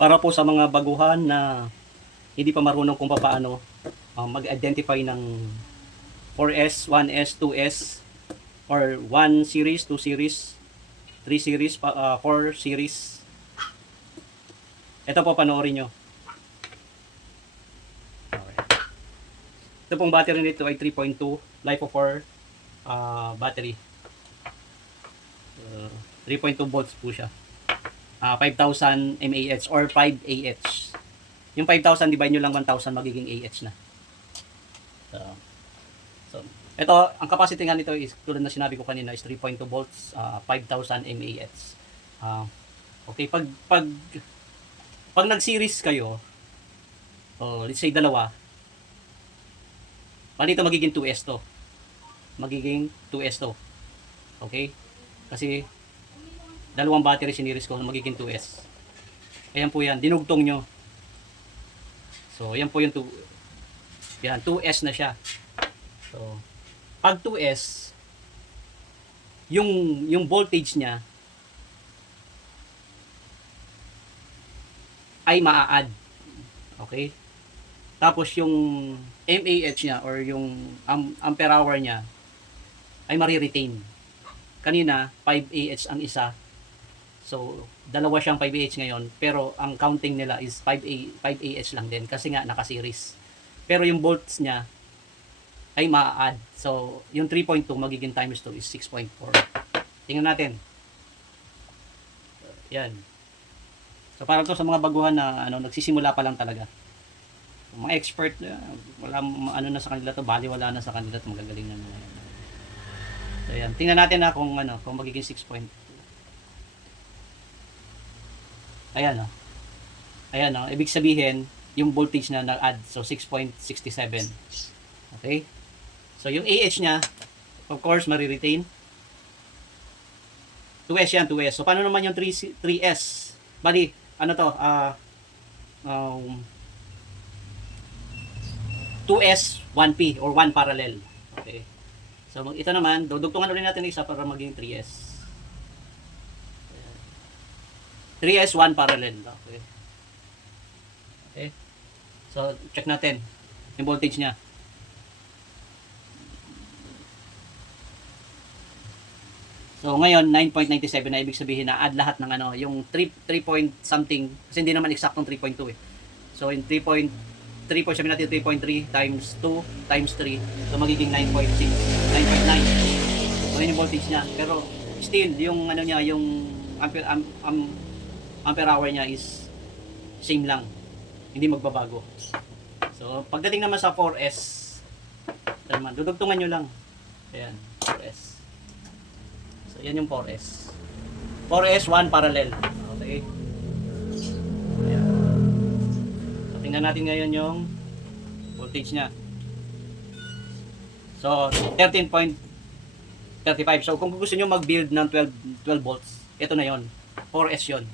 Para po sa mga baguhan na hindi pa marunong kung paano mag-identify ng 4S, 1S, 2S, or 1 series, 2 series, 3 series, 4 series. Ito po panoorin nyo. Okay. Ito pong battery nito ay 3.2 LiFePO4 battery. 3.2 volts po siya. 5,000 mAh or 5 Ah. Yung 5,000 divide nyo lang 1,000 magiging AH na. So, so ito, ang capacity nga nito is tulad na sinabi ko kanina is 3.2 volts, 5,000 mAh. Okay, pag nag-series kayo, let's say dalawa, bali ito magiging 2S to. Magiging 2S to. Okay? Kasi dalawang battery siniris ko, magiging 2S. Ayan po yan, dinugtong nyo. So, yan po yung 2. Yan, 2S na siya. So, pag 2S, yung voltage niya ay maa-add. Okay? Tapos yung mAh niya or yung ampere hour niya ay mariretain. Kanina, 5 Ah ang isa. So, dalawa siyang 5 Ah ngayon, pero ang counting nila is 5 Ah lang din kasi nga naka-series. Pero yung volts niya ay maa-add. So, yung 3.2 magiging times 2 is 6.4. Tingnan natin. Yan. So, para to sa mga baguhan na nagsisimula pa lang talaga. Mga expert, wala na sa kanila to, bali wala na sa kanila to, magagaling na mga yan. So, yan. Tingnan natin na kung magiging 6.2. Ayan, oh. Ayan, oh. Ibig sabihin, yung voltage na nag-add. So, 6.67. Okay? So, yung AH niya, of course, mariretain. 2S yan, 2S. So, paano naman yung 3S? Bali, ano to, 2S, 1P, or 1 parallel. Okay? So, ito naman, dudugtungan ulit natin isa para maging 3S. 3S, 1 parallel. Okay. Okay. So, check natin yung voltage niya. So, ngayon, 9.97 na ibig sabihin na add lahat ng yung 3 point something, kasi hindi naman eksaktong 3.2 eh. So, yung 3.3 po, sabihin natin 3.3 times 2 times 3. So, magiging 9.6, 9.9. So, yun yung voltage niya. Pero, still, yung niya, yung ampere hour niya is same lang. Hindi magbabago. So, pagdating naman sa 4S, ito naman, dudugtungan nyo lang. Ayan, 4S. So, yan yung 4S. 4S, 1 parallel. Okay. Ayan. So, tingnan natin ngayon yung voltage niya. So, 13.35. So, kung gusto nyo mag-build ng 12 volts, ito na yon, 4S yon.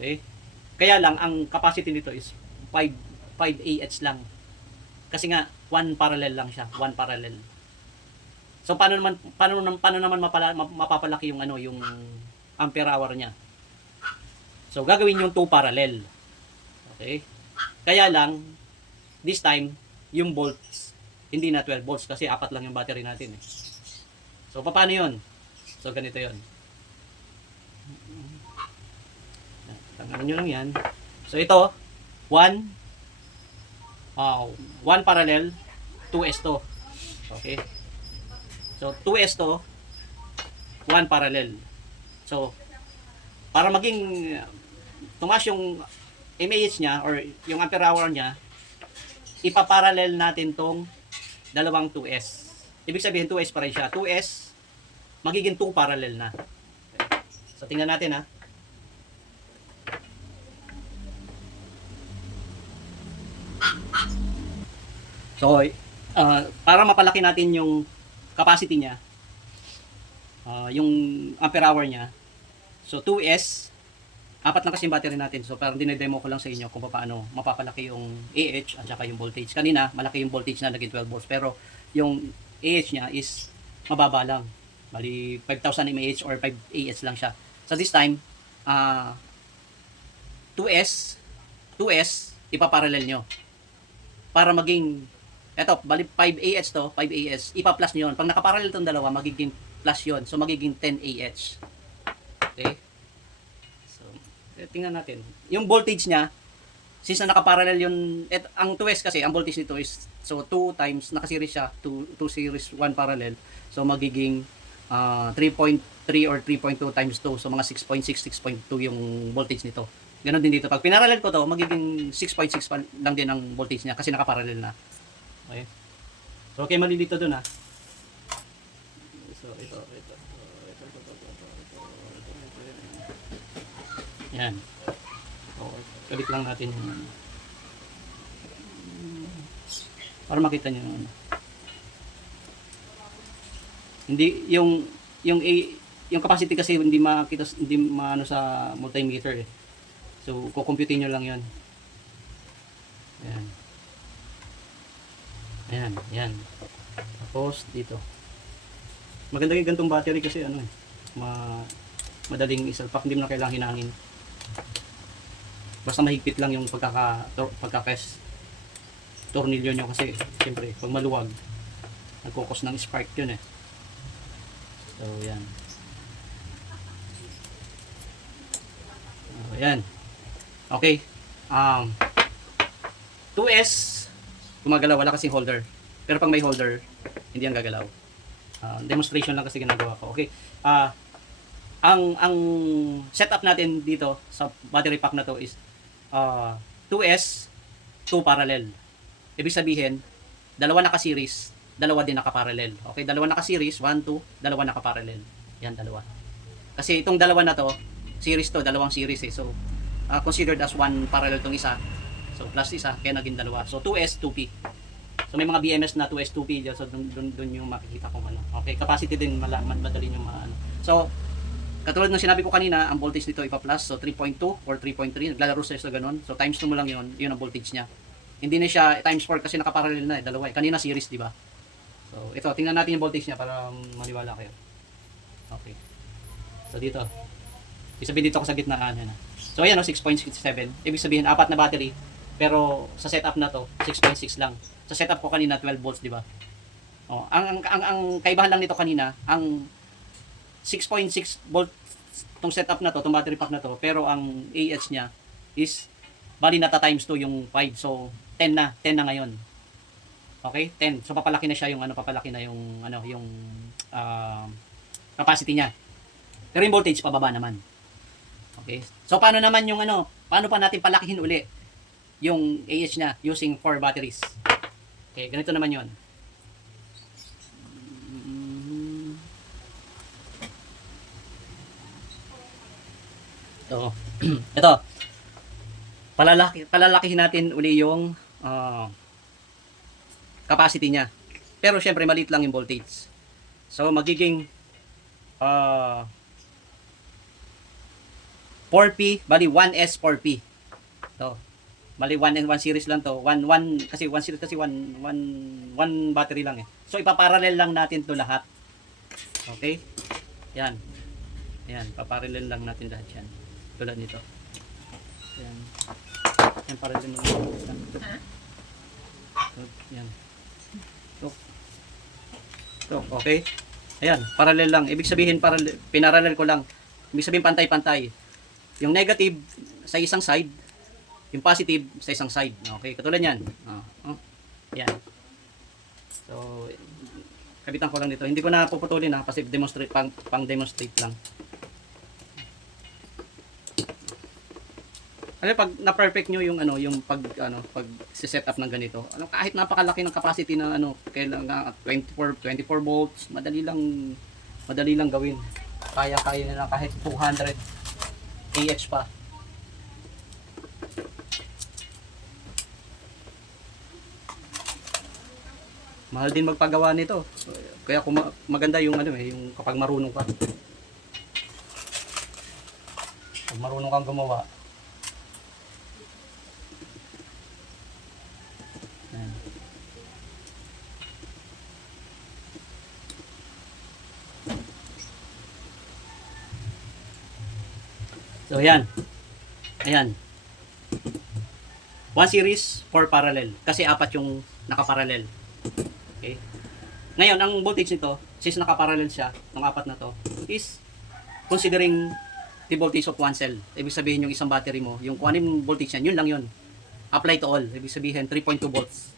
Okay? Kaya lang, ang capacity nito is 5 Ah lang. Kasi nga, 1 parallel lang siya. 1 parallel. So, paano naman mapapalaki yung yung ampere hour niya? So, gagawin yung 2 parallel. Okay? Kaya lang, this time, yung volts, hindi na 12 volts kasi 4 lang yung battery natin eh. So, paano yun? So, ganito yun. Tanggalin nyo lang yan. So, ito, 1 parallel, 2S to. Okay? So, 2S to, 1 parallel. So, para maging tumaas yung mAh niya or yung ampere hour niya, ipaparallel natin tong dalawang 2S. Ibig sabihin 2S pa rin siya. 2S, magiging 2 parallel na. Okay. So, tingnan natin ha. So, para mapalaki natin yung capacity niya, yung ampere hour niya, so 2S, 4 lang kasi yung battery natin. So, parang dinedemo ko lang sa inyo kung paano mapapalaki yung AH at saka yung voltage. Kanina, malaki yung voltage na naging 12 volts. Pero, yung AH niya is mababa lang. Bali, 5,000 mAh or 5 AH lang siya. So, this time, 2S, 2S, ipaparallel nyo. Para maging, eto, bali 5AH to, 5AS, ipa-plus nyo yun. Pag nakaparallel itong dalawa, magiging plus yun. So, magiging 10AH. Okay? So, tingnan natin. Yung voltage niya, since na nakaparallel yun, ang 2S kasi, ang voltage nito is, so 2 times, nakaseries siya, 2 series, 1 parallel. So, magiging 3.3 or 3.2 times 2. So, mga 6.6, 6.2 yung voltage nito. Ganon din dito. Pag pinarallel ko to, magiging 6.6 lang din ang voltage niya kasi nakaparallel na. Okay? So, okay, malilito dun ha. So, ito. Yan. Okay. Kalit lang natin yung ano. Para makita nyo yung ano. Hindi, yung capacity kasi hindi makita, hindi maano sa multimeter eh. So, kukumputin nyo lang yun. Ayan. Ayan, ayan. Tapos, dito. Maganda yung gantong battery kasi ano eh. Madaling isalpak, hindi mo na kailangan hinangin. Basta mahigpit lang yung pagkakes tornilyo nyo kasi siyempre pag maluwag nagkukos ng spark yun eh. So yan. Ayan. Okay. 2S gumagalaw, wala kasing holder. Pero pag may holder, hindi yan gagalaw. Demonstration lang kasi ginagawa ko. Okay. Ang setup natin dito sa battery pack na to is 2S, 2 parallel. Ibig sabihin, dalawa naka-series, dalawa din naka-parallel. Okay, dalawa naka-series, 1, 2, dalawa naka-parallel. Yan, dalawa. Kasi itong dalawa na to, series to, dalawang series eh. So, considered as one parallel tong isa. So, plus isa, kaya naging dalawa. So, 2S, 2P. So, may mga BMS na 2S, 2P. So, dun yung makikita kung ano. Okay, capacity din, madali yung maano. So, katulad ng sinabi ko kanina, ang voltage nito ipa-plus. So, 3.2 or 3.3. Naglalaro siya sa ganun. So, times 2 mo lang yun ang voltage niya. Hindi na siya times 4 kasi nakaparallel na eh. Dalawa eh. Kanina series, di ba? So, ito. Tingnan natin yung voltage niya para maniwala kayo. Okay. So, dito. Ibig sabihin dito ako sa gitnaan. Yan. So, ayan o, 6.67. Ibig sabihin, 4 na battery. Pero, sa setup na to, 6.6 lang. Sa setup ko kanina, 12 volts, di ba? Oh, ang kaibahan lang nito kanina, ang 6.6 volt tong setup na to, tong battery pack na to, pero ang AH niya is bali nata times 2 yung 5. So 10 na ngayon. Okay? 10. So papalaki na siya yung capacity niya. Pero yung voltage pababa naman. Okay? So paano naman yung paano pa natin palakihin uli yung AH niya using 4 batteries? Okay, ganito naman 'yon. So, ito. Palalakihin natin uli yung capacity niya. Pero syempre maliit lang yung voltage. So magiging 4P, bali 1S 4P. To. Bali 1 and 1 series lang to. 1 kasi 1 series kasi 1 battery lang eh. So ipaparallel lang natin to lahat. Okay? Yan. Yan, paparallel lang natin lahat yan. Tulad nito. Yan. Yan, parallel lang. Yan. So, okay? Ayan, parallel lang. Ibig sabihin, pinarallel ko lang. Ibig sabihin, pantay-pantay. Yung negative sa isang side, yung positive sa isang side. Okay, katulad yan. Yan. So, kabitan ko lang dito. Hindi ko na puputulin kasi demonstrate, pang-demonstrate lang. Ano pag na-perfect nyo yung pag set up ng ganito. Kahit napakalaki ng capacity ng kailangan 24 volts, madali lang gawin. Kaya na kahit 200 AH pa. Mahal din magpagawa nito. Kaya maganda yung yung kapag marunong ka. Pag marunong kang gumawa. So, ayan. Ayan. 1 series, 4 parallel. Kasi apat yung nakaparallel. Okay? Ngayon, ang voltage nito, since nakaparallel siya, ng apat na to, is considering the voltage of one cell. Ibig sabihin yung isang battery mo, yung kung ano yung voltage yan, yun lang yun. Apply to all. Ibig sabihin, 3.2 volts.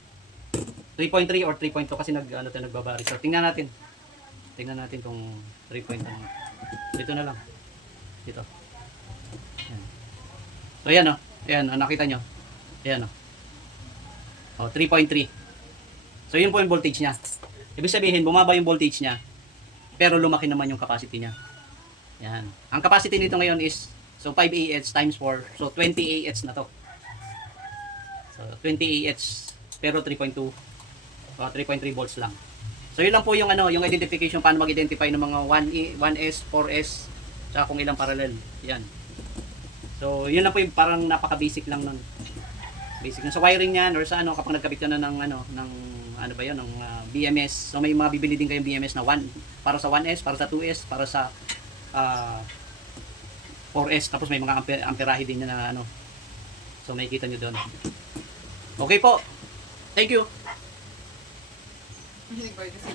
3.3 or 3.2 kasi nagbabari. So, tingnan natin. Tingnan natin kung 3.2. Dito na lang. Dito. Ayan. So, ayan o. Ayan, nakita nyo. Ayan o. 3.3. So, yun po yung voltage niya. Ibig sabihin, bumaba yung voltage niya, pero lumaki naman yung capacity niya. Yan. Ang capacity nito ngayon is, so 5 Ah times 4, so 20 Ah na to. So 20 Ah, pero 3.2, 3.3 volts lang. So yun lang po yung yung identification, paano mag-identify ng mga 1S, 4S, saka kung ilang parallel. Yan. So yun lang po yung parang napaka-basic lang nun. Basic na sa wiring niyan or sa kapag nagkabit ka na ng ano ba 'yon, ng BMS. So may mga bibili din kayong BMS na 1 para sa 1S, para sa 2S, para sa 4S, tapos may mga amperahe din na So makikita niyo doon. Okay po. Thank you. Hindi ko kasi